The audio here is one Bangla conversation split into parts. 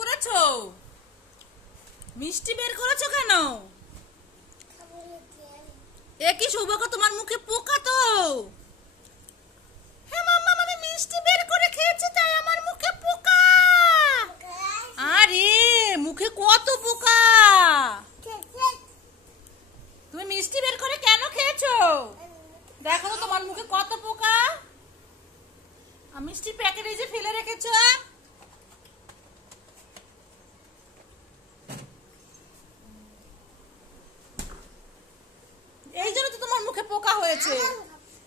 করেছো? মিষ্টি বের করেছো কেন? এ কি সৌভাগ্য, তোমার মুখে পোকা তো। হ্যাঁ মাম্মা, আমি মিষ্টি বের করে খেয়েছি তাই আমার মুখে পোকা। আরে মুখে কত পোকা। তুমি মিষ্টি বের করে কেন খেয়েছো? দেখো তো তোমার মুখে কত পোকা। মিষ্টি প্যাকেটে যে ফেলে রেখেছো। এই জন্য তো তোমার মুখে পোকা হয়েছে।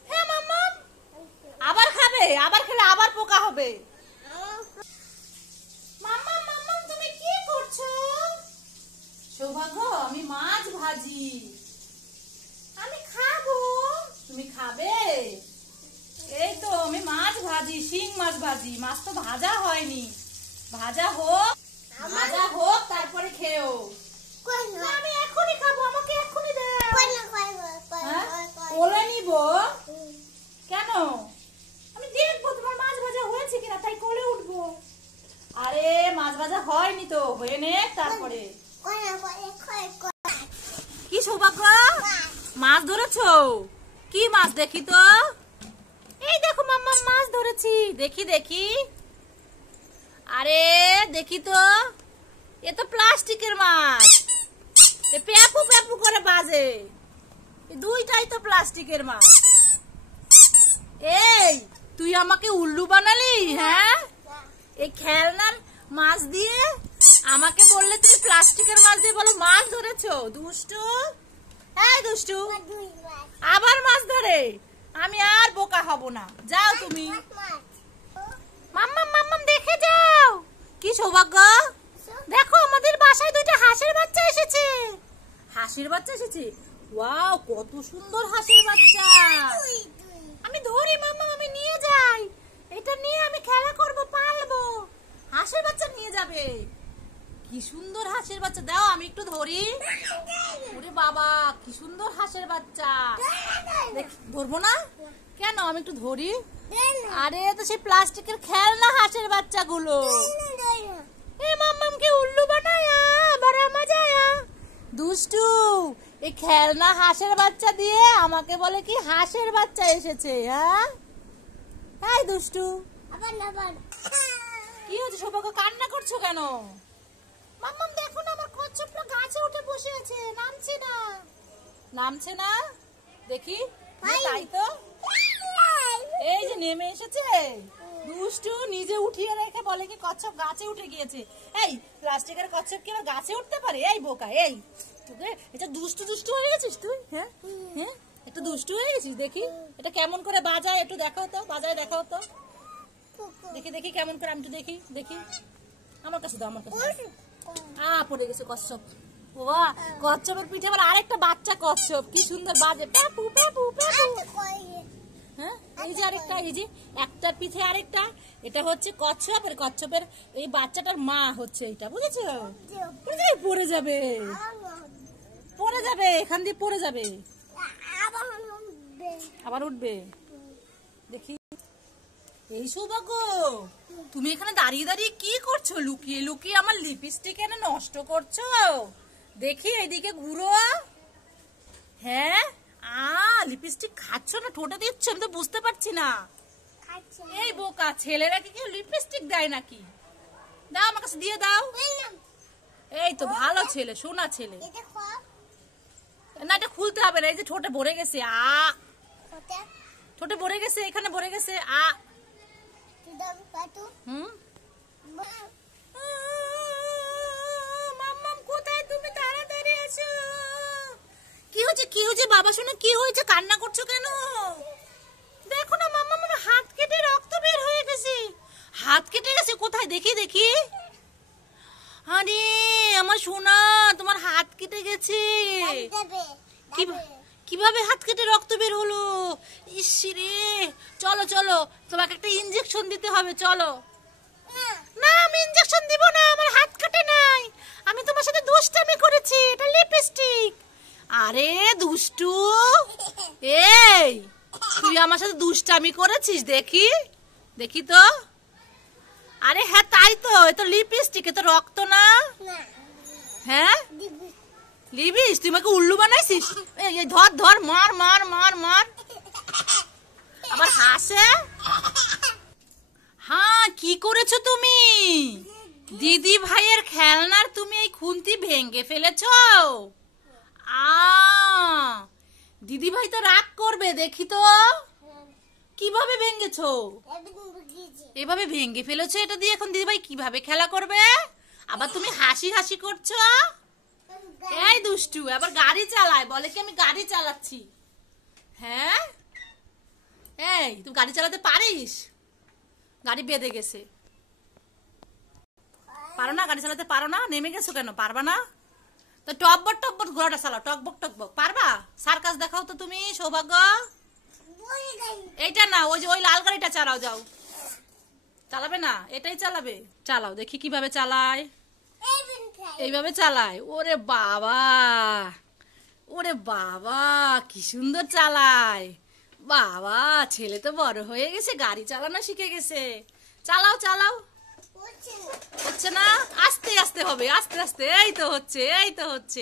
হ্যাঁ মাম্মা, আবার খাবে, আবার খেলে আবার পোকা হবে। মাম্মা মাম্মা, তুমি কি করছো? সৌভাগ্য, আমি মাছ ভাজি। আমি খাবো। তুমি খাবে? এই তো আমি মাছ ভাজি, শিং মাছ ভাজি। মাছ তো ভাজা হয়নি, ভাজা হোক, ভাজা হোক তারপরে খেও। আমি এখনই খাবো, আমাকে এখনই দে। কোলে নিব কেন? আমি দেখবো তোমার মাছ ভাজা হয়েছে কিনা, তাই কোলে উঠবো। আরে মাছ ভাজা হয়নি তো, হয়ে নে তারপরে। কি সৌভাগ্য, মাছ ধরেছো? কি মাছ দেখি তো? এই দেখো মাম্মা, মাছ ধরেছি। দেখি দেখি। আরে দেখি তো, এ তো প্লাস্টিকের মাছ। প্যাপু প্যাপু করে বাজে। দুইটাই তো প্লাস্টিকের মাছ। এই তুই আমাকে উল্লু বানালি? হ্যাঁ, এই খেলনার মাছ দিয়ে আমাকে বললে তুমি প্লাস্টিকের মাছ দিয়ে বলো মাছ ধরেছো। দুষ্টু, এই দুষ্টু, আবার মাছ ধরে। আমি আর বোকা হব না, যাও তুমি। মাম্মা মাম্মা, দেখে যাও। কি সৌভাগ্য, দেখো আমাদের বাসায় দুইটা হাঁসের বাচ্চা এসেছে। হাঁসের বাচ্চা এসেছে? ওয়াও, কত সুন্দর হাঁসের বাচ্চা। আমি ধরি মাম্মা, আমি নিয়ে যাই। এটা নিয়ে আমি খেলা করব, পালবো। হাঁসের বাচ্চা নিয়ে যাবে? কি সুন্দর হাঁসের বাচ্চা, দাও আমি একটু ধরি। ওরে বাবা, কি সুন্দর হাঁসের বাচ্চা। ধরবো না কেন, আমি একটু ধরি। আরে তো সেই প্লাস্টিকের খেলনা হাঁসের বাচ্চাগুলো। এ মাম্মামকে উল্লু বানায়া, বড় মজা আয়া। দুষ্টু, এই খেলনা হাঁসের বাচ্চা দিয়ে আমাকে বলে কি হাঁসের বাচ্চা এসেছে। হ্যাঁ, এই দুষ্টু, কি হচ্ছে সৌভাগ্য, কান্না করছো কেন? মাম্মাম দেখো না, আমার কচ্ছপটা গাছে উঠে বসে আছে, নামছে না। নামছে না? দেখি। তাই তো, এই যে নেমে এসেছে। দুষ্টু নিজে উঠিয়ে রেখে বলে কি কচ্ছপ গাছে উঠে গিয়েছে। এই প্লাস্টিকের কচ্ছপ কি আবার গাছে উঠতে পারে? এই বোকা, এই তোকে এটা দুষ্টু দুষ্টু হয়ে গেছিস তুই। হ্যাঁ হ্যাঁ, একটু দুষ্টু হয়ে গেছিস। দেখি এটা কেমন করে বাজায়, একটু দেখাও তো, বাজায় দেখাও তো। দেখি দেখি কেমন করে, আমি একটু দেখি দেখি। আমার কাছে দাও, আমার কাছে। পড়ে গেছে কচ্ছপ। বাবা, কচ্ছপের পিঠে আবার আরেকটা বাচ্চা কচ্ছপ, কি সুন্দর বাজে, প্যাপু প্যাপু প্যাপু। হ্যাঁ, এই যে আরেকটা, এই যে একটার পিঠে আরেকটা। এটা হচ্ছে কচ্ছপ, আর কচ্ছপের এই বাচ্চাটার মা হচ্ছে এটা, বুঝেছো? পড়ে যাবে, পড়ে যাবে, এখান দিয়ে পড়ে যাবে, আবার উঠবে। দেখি। এই সৌভাগ্য, তুমি এখানে দাঁড়িয়ে দাঁড়িয়ে কি করছো? লুকিয়ে লুকিয়ে আমার লিপস্টিক এনে নষ্ট করছো। দেখি এইদিকে ঘুরো। হ্যাঁ, লিপস্টিক খাচ্ছ না, ঠোঁটে দিচ্ছ? আমি তো বুঝতে পারছি না। এই বোকা, ছেলেরা কি কেউ লিপস্টিক দেয় নাকি? দাও আমার কাছে, দিয়ে দাও। এই তো ভালো ছেলে, সোনা ছেলে। না, এটা খুলতে হবে না। এই যে ঠোঁটে ভরে গেছে। ঠোঁটে ভরে গেছে, এখানে ভরে গেছে। মাম্মাম কোথায় তুমি? তাড়াতাড়ি এসো। কি হয়েছে, কি হয়েছে বাবা শোনা, কি হয়েছে? কান্না করছো কেন? দেখো না মাম্মাম, আমার হাত কেটে রক্ত বের হয়ে গেছে। হাত কেটে গেছে? কোথায় দেখি দেখি। আরে আমার সোনা, তোমার হাত কেটে গেছে। কিভাবে হাত কেটে রক্ত বের হলো? ইসরে, চলো চলো, তোমাকে একটা ইনজেকশন দিতে হবে, চলো। না, আমি ইনজেকশন দিব না, আমার হাত কাটে নাই। আমি তোমার সাথে দুষ্টামি করেছি, এটা লিপস্টিক। আরে দুষ্টু, এই তুই আমার সাথে দুষ্টামি করেছিস? দেখি দেখি তো। আরে হ্যাঁ, তাই তাই তো, এ তো লিপস্টিক, এ তো রক্ত না। হ্যাঁ লিবিস, তুই আমাকে উল্লু বানাইছিস। এই ধর ধর, মার মার মার মার। আবার হাসে। হ্যাঁ কি করেছো তুমি? দিদি ভাইয়ের খেলনার তুমি এই খুন্তি ভেঙে ফেলেছো। দিদি ভাই তো রাগ করবে, দেখি তো কিভাবে ভেঙেছো। এভাবে ভেঙে ফেলেছো, এটা দিয়ে এখন দিদি ভাই কিভাবে খেলা করবে? আবার তুমি হাসি হাসি করছো। এই দুষ্টু আবার গাড়ি চালায়, বলে কি আমি গাড়ি চালাচ্ছি। হ্যাঁ এই তুই গাড়ি চালাতে পারিস? গাড়ি বেঁধে গেছে, পারো না গাড়ি চালাতে? পারো না? নেমে গেছো কেন? পারবা না তো? টকবক টকবক ঘোড়াটা চালাও, টকবক টকবক। পারবা? সার্কাস দেখাও তো তুমি, সৌভাগ্য। এইটা না, ওই যে ওই লাল গাড়িটা চালাও, যাও। চালাবে না? এটাই চালাবে, চালাও দেখি কিভাবে চালায়। এইভাবে চালায়। ওরে বাবা, ওরে বাবা, কি সুন্দর চালায়। বাবা, ছেলে তো বড় হয়ে গেছে, গাড়ি চালানো শিখে গেছে। চালাও চালাও। হচ্ছে না? আস্তে আস্তে হবে, আস্তে আস্তে। এই তো হচ্ছে, এই তো হচ্ছে,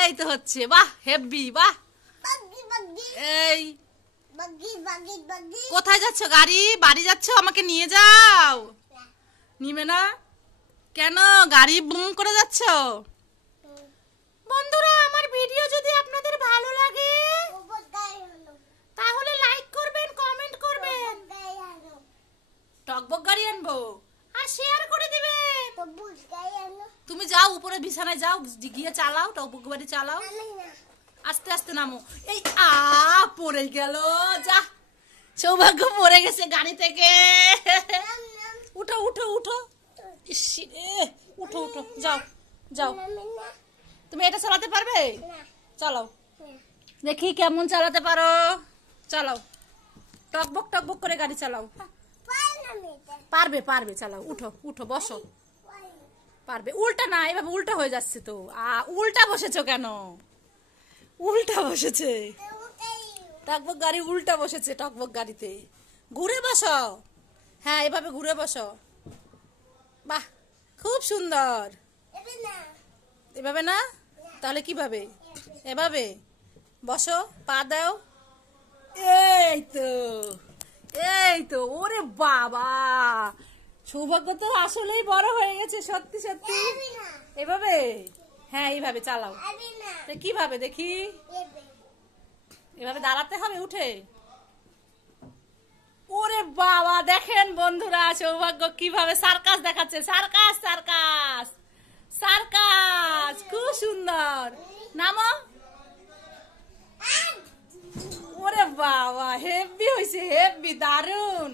এই তো হচ্ছে। বাহ হেব্বি, বাহ। এই কোথায় যাচ্ছ? গাড়ি বাড়ি যাচ্ছ? আমাকে নিয়ে যাও। নিবে না কেন? গাড়ি বুম করে যাচ্ছ। বন্ধুরা, আমার ভিডিও যদি আপনাদের ভালো লাগে তাহলে লাইক করবেন, কমেন্ট করবেন। টকবক গাড়ি আনবো আর শেয়ার করে দিবেন। তুমি যাও উপরে বিছানায় যাও, গিয়ে চালাও, টকবক গাড়ি চালাও। আস্তে আস্তে নামো। এই পড়ে গেল, যা। সৌভাগ্য পড়ে গেছে গাড়ি থেকে। উঠো উঠো উঠো, উঠো উঠো, যাও যাও। তুমি এটা চালাতে পারবে? চালাও দেখি কেমন চালাতে পারো। চালাও, টকবক টকবক করে গাড়ি চালাও। পারবে পারবে, চালাও। উঠো উঠো, বসো। পারবে। উল্টা না, এভাবে উল্টা হয়ে যাচ্ছে তো। উল্টা বসেছো কেন? উল্টা বসেছে, টকবক গাড়ি উল্টা বসেছে। টকবক গাড়িতে ঘুরে বসো। হ্যাঁ এভাবে ঘুরে বসো। বাহ, খুব সুন্দর। এভাবে না, তাহলে কিভাবে? এভাবে বসো, পা দাও। এই তো, এই তো। ওরে বাবা, সৌভাগ্য তো আসলেই বড় হয়ে গেছে, সত্যি সত্যি। এভাবে? হ্যাঁ এইভাবে চালাও। কিভাবে দেখি? এভাবে দাঁড়াতে হবে উঠে। ওরে বাবা, দেখেন বন্ধুরা, সৌভাগ্য কিভাবে সার্কাস দেখাচ্ছে। সার্কাস সার্কাস সার্কাস, খুব সুন্দর। নামো। ওরে বাবা, হেভি হয়েছে, হেভি, দারুন।